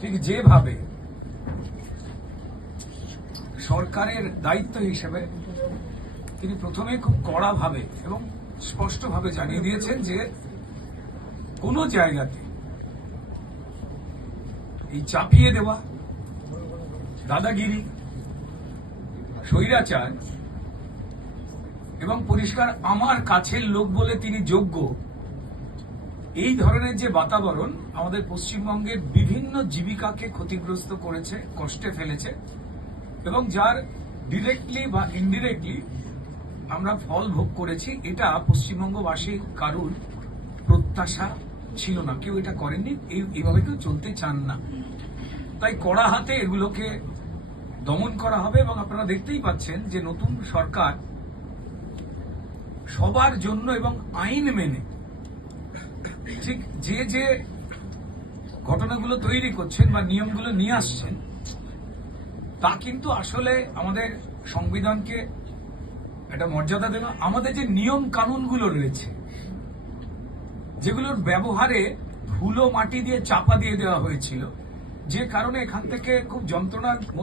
ঠিক যেভাবে সরকারের দায়িত্ব হিসেবে তিনি প্রথমে খুব কড়াভাবে এবং স্পষ্টভাবে জানিয়ে দিয়েছেন যে কোনো জায়গাতে এই চাপিয়ে দেওয়া, দাদাগিরি, স্বৈরাচার এবং পরিষ্কার আমার কাছের লোক বলে তিনি যোগ্য, এই ধরনের যে বাতাবরণ আমাদের পশ্চিমবঙ্গের বিভিন্ন জীবিকাকে ক্ষতিগ্রস্ত করেছে, কষ্টে ফেলেছে এবং যার ডিরেক্টলি বা ইনডিরেক্টলি আমরা ফল ভোগ করেছি, এটা পশ্চিমবঙ্গবাসী কারুর প্রত্যাশা ছিল না। কেউ এটা করেননি, এইভাবে কেউ চলতে চান না। তাই কড়া হাতে এগুলোকে দমন করা হবে এবং আপনারা দেখতেই পাচ্ছেন যে নতুন সরকার সবার জন্য এবং আইন মেনে ঠিক যে ঘটনাগুলো তৈরি করছেন বা নিয়মগুলো নিয়ে আসছেন, তা কিন্তু আসলে আমাদের সংবিধানকে একটা মর্যাদা দেবে। আমাদের যে নিয়ম কানুনগুলো রয়েছে, যেগুলোর ব্যবহারে ধুলো মাটি দিয়ে চাপা দিয়ে দেওয়া হয়েছিল, যে কারণে এখান থেকে খুব যন্ত্রণার